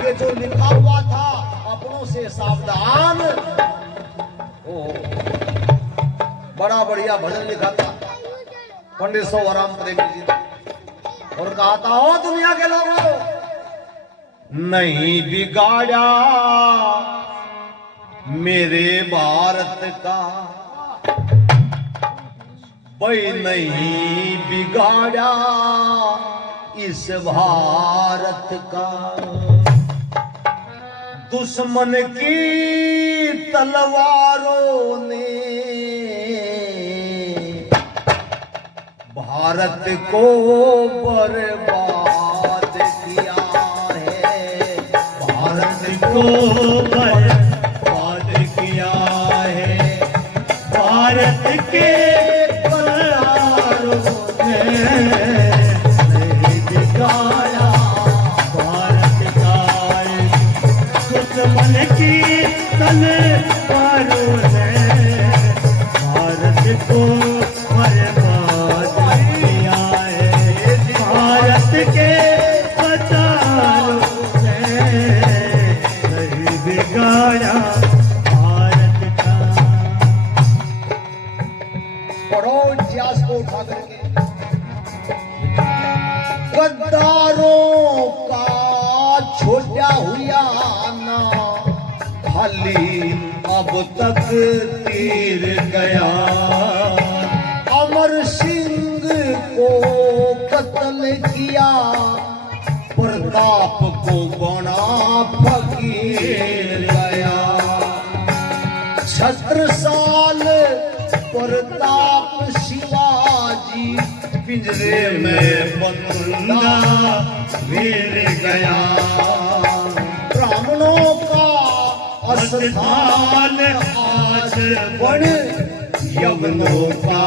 आगे जो लिखा हुआ था अपनों से सावधान। ओ बड़ा बढ़िया भजन लिखा था पंडित सोवराम प्रेमी जी ने, और कहा था ओ दुनिया के लोगों, नहीं बिगाड़ा मेरे भारत का, भाई नहीं बिगाड़ा इस भारत का, दुश्मन की तलवारों ने भारत को बर्बाद किया है, भारत को बर्बाद किया है, भारत के तलवारों ने नहीं बिगाड़ा भारत का, दुश्मन की तलवारों ने भारत को बर्बाद किया है, भारत के पतारों ने नहीं बिगाड़ा भारत का। पढ़ो इतिहास को उठा करके, गद्दारों का छोटा हुआ ना खाली अब तक तीर गया, अमर सिंह को कत्ल किया, प्रताप को बना फकीर गया, छत्रसाल प्रताप शिवाजी पिंजरे में बंदा वीर गया, ब्राह्मणों का स्थान आज बन यवनों का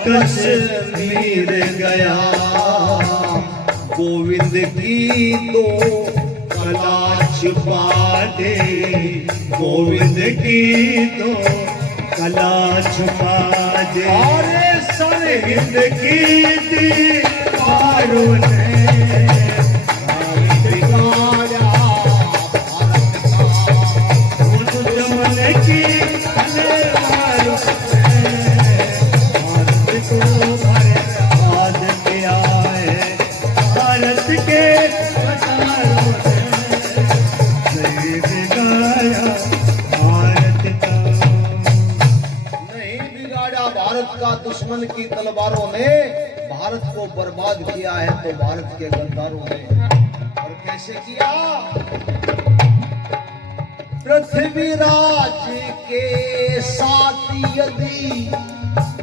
कश्मीर गया, गोविंद की तो कला छुपा दे, गोविंद की तो कला छुपा दे, अरे सरहिंद की दीवारों ने दुश्मन की तलवारों ने भारत को बर्बाद किया है, तो भारत के गद्दारों ने और कैसे किया। पृथ्वीराज के साथ यदि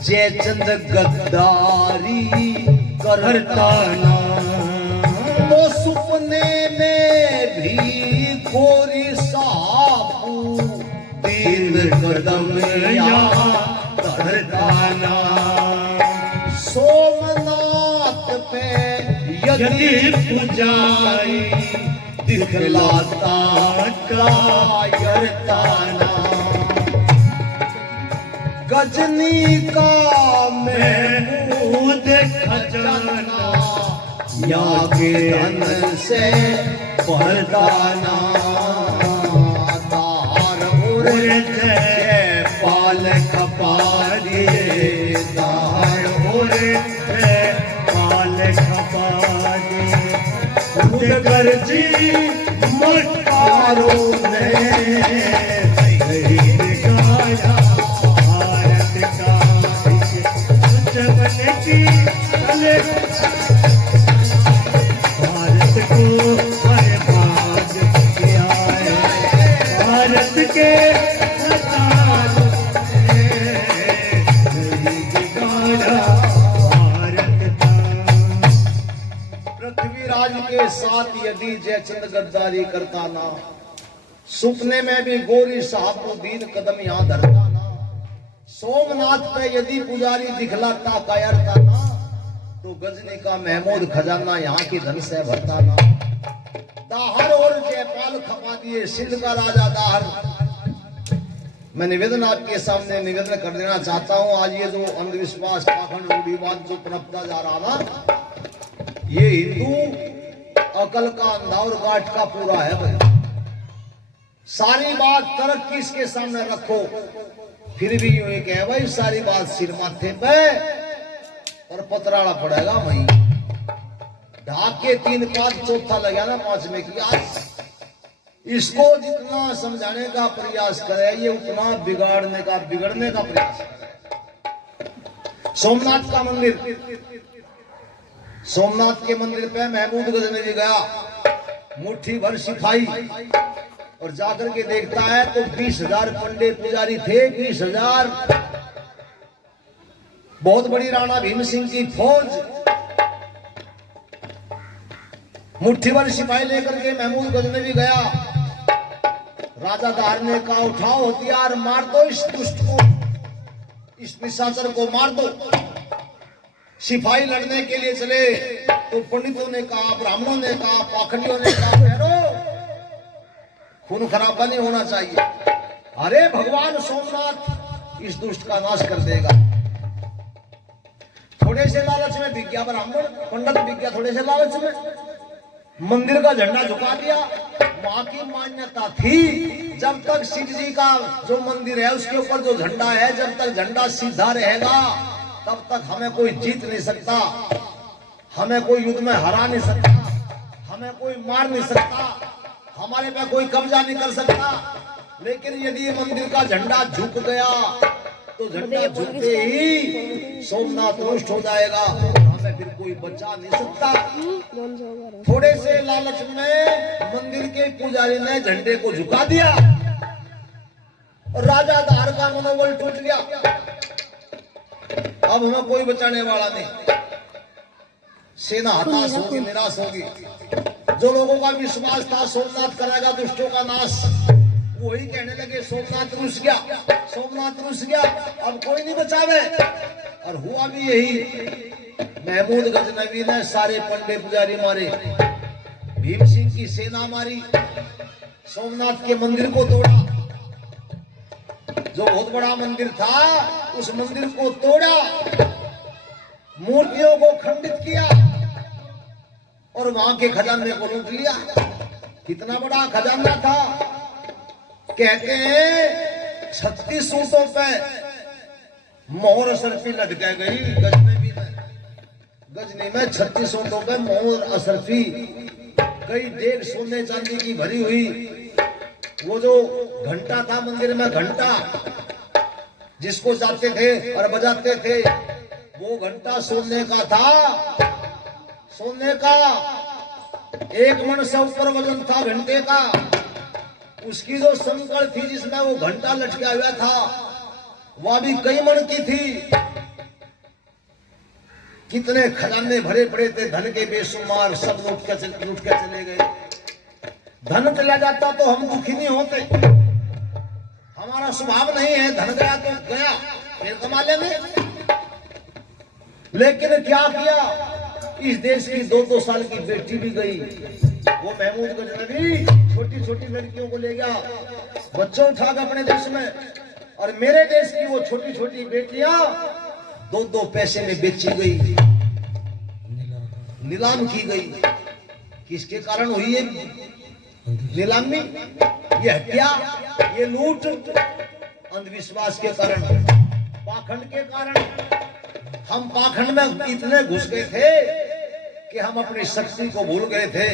जयचंद गद्दारी करता ना, तो सुपने में भी गोरी साहब तीन कदम यहाँ करताना, सोमनाथ पे यदि पुजारी दिखलाता कायरताना, गजनी का महमूद खजाना या के धन से भरदाना, तार उड़ पाल खपारी दार होरे पाल खपारी, उठकर जी मकारों ने नहीं बिगाड़ा भारत का, दुश्मन की तले भारत को बर्बाद किया है, भारत के पृथ्वीराज के साथ यदि जयचंद गद्दारी करता ना, सुपने में भी गोरी साहबुद्दीन कदम यहाँ धरता ना, सोमनाथ पे यदि पुजारी दिखलाता कायरता ना, तो गजनी का महमूद खजाना यहाँ की धन से भरता ना, दाहर और जयपाल खपा दिए सिंध का राजा दाहर। मैं निवेदन आपके सामने निवेदन कर देना चाहता हूँ, आज ये जो अंधविश्वास पाखंड रूढ़िवाद जो पनपता जा रहा ना, ये हिंदू अकल का अंधा और गाठ का पूरा है भाई। सारी बात तर्क किसके सामने रखो, फिर भी यूं ही कहे भाई सारी बात सिर माथे पे और पतराड़ा पड़ेगा वही। ढाक के 3 पाद चौथा लगा ना 5वें की। आज इसको जितना समझाने का प्रयास करे ये उतना बिगाड़ने का बिगड़ने का प्रयास करे। सोमनाथ का मंदिर, सोमनाथ के मंदिर पे महमूद गजनवी गया, मुट्ठी भर सिखाई और जाकर के देखता है तो 20,000 पंडे पुजारी थे। 20,000 बहुत बड़ी राणा भीम सिंह की फौज। मुट्ठी भर सिपाही लेकर के महमूद गजनवी गया। राजा दार ने कहा उठाओ हथियार, मार दो इस दुष्ट को, इस निशाचर को मार दो। सिपाही लड़ने के लिए चले तो पंडितों ने कहा, ब्राह्मणों ने कहा, पाखंडियों ने कहा ठहरो, खून खराबा नहीं होना चाहिए। अरे भगवान सोमनाथ इस दुष्ट का नाश कर देगा। थोड़े से लालच में विज्ञा ब्राह्मण पंडित विज्ञा थोड़े से लालच में मंदिर का झंडा झुका दिया। वहां की मान्यता थी जब तक शिव जी का जो मंदिर है उसके ऊपर जो झंडा है, जब तक झंडा सीधा रहेगा तब तक हमें कोई जीत नहीं सकता, हमें कोई युद्ध में हरा नहीं सकता, हमें कोई मार नहीं सकता, हमारे पे कोई कब्जा नहीं कर सकता। लेकिन यदि मंदिर का झंडा झुक गया तो झंडा झुकते ही सोमनाथ रुष्ट हो जाएगा, हमें फिर कोई बचा नहीं सकता। थोड़े से लालच में मंदिर के पुजारी ने झंडे को झुका दिया और राजा दार का मनोबल टूट गया। अब हमें कोई बचाने वाला नहीं, सेना हताश होगी, निराश होगी। जो लोगों का विश्वास था सोमनाथ करेगा दुष्टों का नाश, वही कहने लगे सोमनाथ रुस गया, सोमनाथ रुस गया, अब कोई नहीं बचावे। और हुआ भी यही। महमूद गजनवी ने सारे पंडे पुजारी मारे, भीम सिंह की सेना मारी, सोमनाथ के मंदिर को तोड़ा। जो बहुत बड़ा मंदिर था उस मंदिर को तोड़ा, मूर्तियों को खंडित किया और वहां के खजाने को लूट लिया। कितना बड़ा खजाना था, कहते हैं 36 ऊंटों पे मोहर असरफी लटका गई। गजनी में 36 ऊंटों पे मोहर असरफी, कई डेग सोने चांदी की भरी हुई। वो जो घंटा था मंदिर में, घंटा जिसको जाते थे और बजाते थे, वो घंटा सोने का था, सोने का। 1 मन से ऊपर वजन था घंटे का। उसकी जो संकल थी जिसमें वो घंटा लटका हुआ था वह भी कई मन की थी। कितने खजाने भरे पड़े थे, धन के बेशुमार, सब लूट के चले गए। धन चला जाता तो हम दुखी नहीं होते, हमारा स्वभाव नहीं है, धन गया तो गया, फिर कमा लेंगे। लेकिन क्या किया, इस देश की 2-2 साल की बेटी भी गई। वो महमूद गजनवी छोटी छोटी लड़कियों को ले गया, बच्चों उठा के अपने देश में, और मेरे देश की वो छोटी छोटी बेटियां 2-2 पैसे में बेची गई, नीलाम की गई। किसके कारण हुई है नीलामी? ये हत्या, ये लूट अंधविश्वास के कारण, पाखंड के कारण। हम पाखंड में इतने घुस गए थे कि हम अपनी शक्ति को भूल गए थे।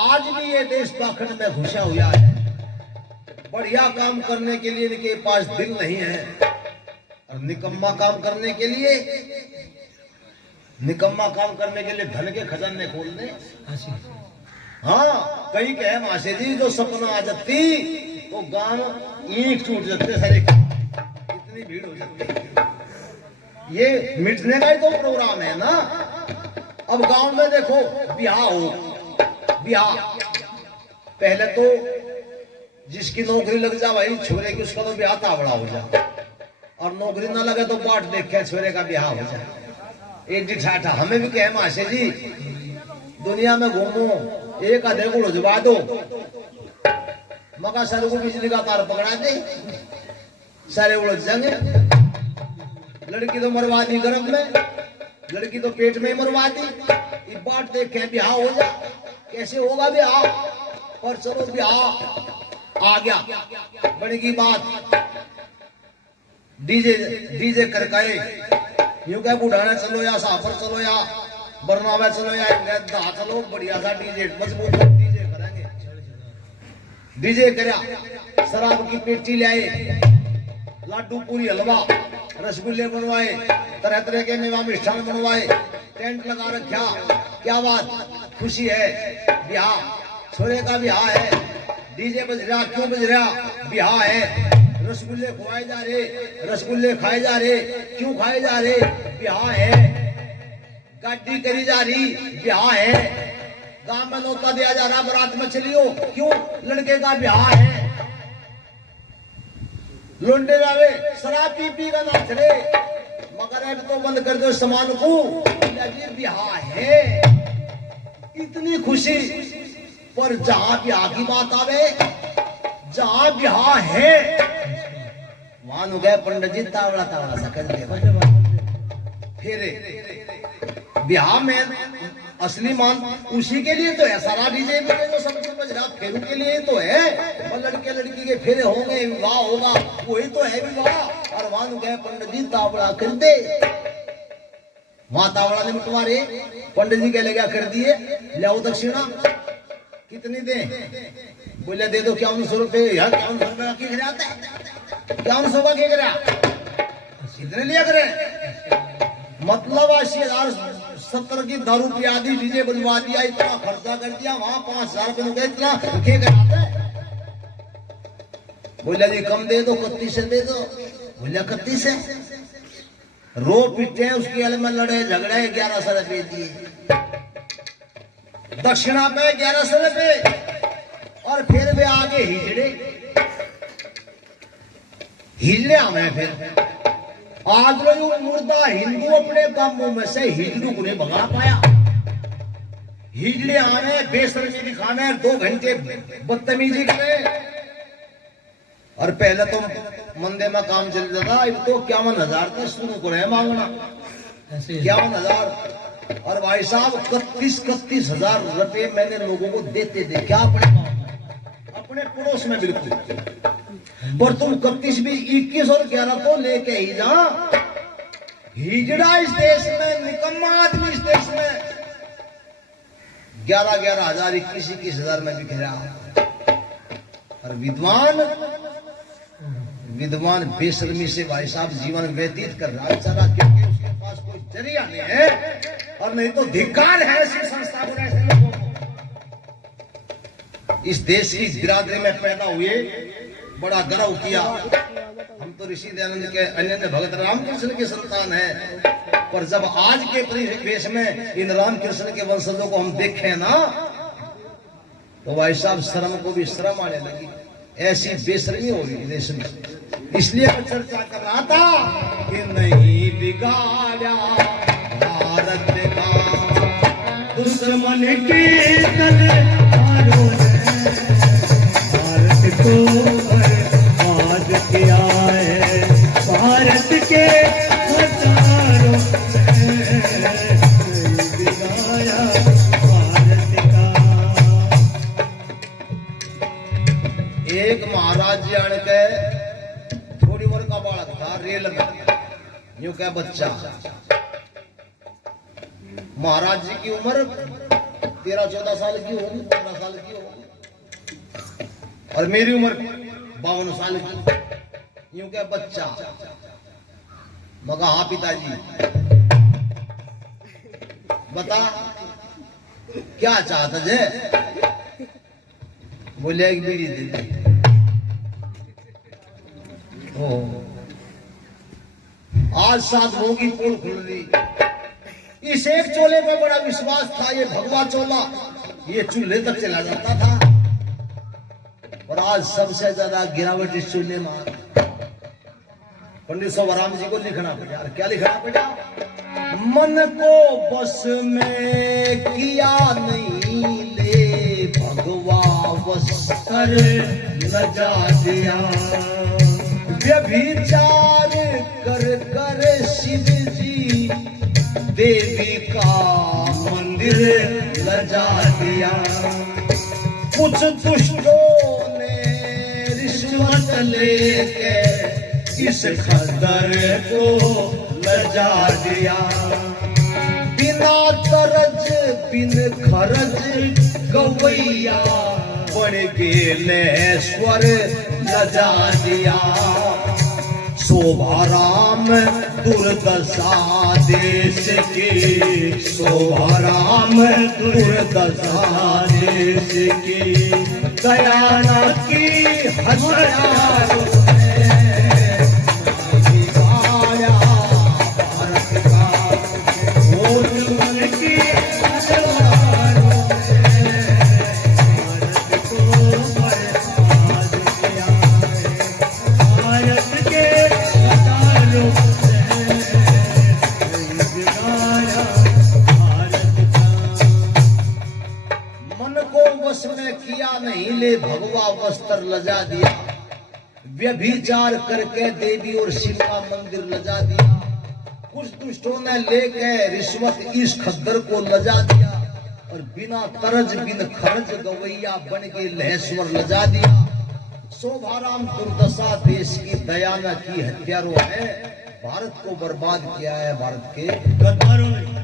आज भी ये देश पाखंड में घुसा हुआ है। बढ़िया काम करने के लिए इनके पास दिल नहीं है, और निकम्मा काम करने के लिए, निकम्मा काम करने के लिए धन के खजाने खोलने। हाँ, कई कहे मासे जी जो सपना आ जाती तो गांव ईंट टूट जाते सारे, इतनी भीड़ हो जाती। ये मिटने का ही तो प्रोग्राम है ना। अब गांव में देखो ब्याह हो, ब्याह पहले तो जिसकी नौकरी लग जा भाई छोरे की, उसका तो ब्याह तावड़ा हो जा, और नौकरी ना लगे तो बाट देखे छोरे का ब्याह हो जाए। एक जी ठाठा हमें भी कहे मासे जी दुनिया में घूमो, एक आधे को उजवा दो, मका सर को बिजली का तार पकड़ा दे, सारे उलझ जाएंगे। लड़की तो मरवा दी गर्भ में, लड़की तो पेट में मरवा दी, बाट देखे ब्याह हो जा। कैसे होगा ब्याह? और चलो ब्याह आ गया, बनेगी बात। डीजे करकाए, यूं कह बुढ़ाना चलो या साफर चलो या बरनावा चलो या दा चलो, बढ़िया सा डीजे मजबूत डीजे करेंगे। डीजे करा, शराब की पेटी ले आए, लाडू पूरी हलवा रसगुल्ले बनवाए, तरह तरह के मेवा मिष्ठान बनवाए, टेंट लगा रखा। क्या बात, खुशी है, ब्याह, छोरे का ब्याह है। डीजे बज रहा, क्यों बज रहा? ब्याह है। रसगुल्ले खुआए जा रहे, रसगुल्ले खाए जा रहे, क्यों खाए जा रहे? ब्याह है। गाड़ी करी जा रही, ब्याह है। गांव में नौता दिया जा रहा, बारात में चलियो, क्यों? लड़के का ब्याह है। लोंडे जावे शराब पी पी का नाच रहे, मगर अब तो बंद कर दो सामान को, ब्याह है। इतनी खुशी, पर जहां ब्याह की बात आवे, जहां ब्याह है, वहां हो गए पंडित जी तावड़ा तावड़ा सा कर दे। फिर ब्याह में असली मान उसी के लिए तो है, सारा डीजे में जो सब कुछ बज रहा फेरू के लिए तो है। और लड़के लड़की के फेरे होंगे, विवाह होगा, वही तो है विवाह। और वहां गए पंडित जी तावड़ा कर दे, वहां तावड़ा ने मिटवारे, पंडित जी कह लगा कर दिए, लाओ दक्षिणा। कितनी दे? बोले दे दो 5100 रुपए। यार 5100 रुपए की करे आता है, 5100 का क्या करे? कितने लिया करे? मतलब 80,070 की दारू पिया दी, डीजे बनवा दिया, इतना खर्चा कर दिया, वहां 5000 रुपए गए, इतना क्या कराते? बोले जी कम दे दो, 31 से दे दो। बोले 31 से? रो पिटे उसकी हल में लड़े झगड़े, 1100 रुपए दिए दक्षिणा पे, 1100 रुपए। और फिर वे आगे हिजड़े हमें फिर आज लोग मुर्दा हिंदू अपने कामों में से हिजड़ू को नहीं भगा पाया। हिजड़े आने बेशर्मी दिखाने, 2 घंटे बदतमीजी करे। और पहले तो मंदे में काम चल जाता, अब तो 51,000 तक शुरू करे मांगना, 51,000। और भाई साहब 31,000 रुपए मैंने लोगों को देते थे। क्या अपने पड़ोस में बिल्कुल, पर तुम 31 भी 21 और 11 तो लेके ही जा। हिजड़ा इस देश में, निकम्मा आदमी इस देश में 11,000 हजार 21,000 में बिक रहा। और विद्वान बेशर्मी से भाई साहब जीवन व्यतीत कर रहा बेचारा, क्योंकि उसके पास कोई जरिया नहीं है। और नहीं तो धिक्कार है ऐसी संस्था को, ऐसे लोगों को। इस देश की बिरादरी में पैदा हुए, बड़ा गर्व किया। हम तो ऋषि दयानंद के अनन्य भगत रामकृष्ण की संतान है। पर जब आज के परिवेश में इन रामकृष्ण के वंशजों को हम देखें ना, तो भाई साहब शर्म को भी शर्म आने लगी। ऐसी बेशर्मी हो रही देश में। इसलिए मैं चर्चा कर रहा था कि नहीं बिगाड़ा भारत का दुश्मन के तलवारों ने भारत को बर्बाद किया है। भारत के हजारों ने बिगाड़ा भारत का। एक महाराज जी आने के थोड़ी उम्र का बालक था, रेल में यूं क्या बच्चा। महाराज जी की उम्र 13-14 साल की होगी, 15 साल की होगी, और मेरी उम्र 52 साल की। यूं क्या बच्चा। मगा हाँ पिताजी, बता क्या चाहता जे? बोले एक बीड़ी दे दी। आज 7 होगी पोल खुल रही। इस एक चोले में बड़ा विश्वास था, ये भगवा चोला ये चूल्हे तक चला जाता था। और आज सबसे ज्यादा गिरावट इस चूल्हे में। पंडित सोवराम जी को लिखना पड़ा। क्या लिखना पड़ा? मन को बस में किया नहीं, ले भगवा बस कर न जा दिया। व्यभिचार कर कर शिव जी देवी का मंदिर लजा दिया। कुछ दुष्टों ने रिश्वत लेके इस खद्दर को लजा दिया। बिना तरज बिन खरज गवैया बन गेले स्वर लजा दिया। शोभा राम दुर्दशा देश की, शोभा राम दुर्दशा देश की, दया न की हजारों नहीं ले भगवा वस्त्र लजा दिया। व्यभिचार करके देवी और शिव का मंदिर लजा दिया। कुछ दुष्टों ने लेके रिश्वत इस खद्दर को लजा दिया और बिना तरज बिन खर्च गवैया बन के लहेश्वर लजा दिया। शोभाराम दुर्दशा देश की, दया न की हत्यारों है भारत को बर्बाद किया है। भारत के गद्दारों ने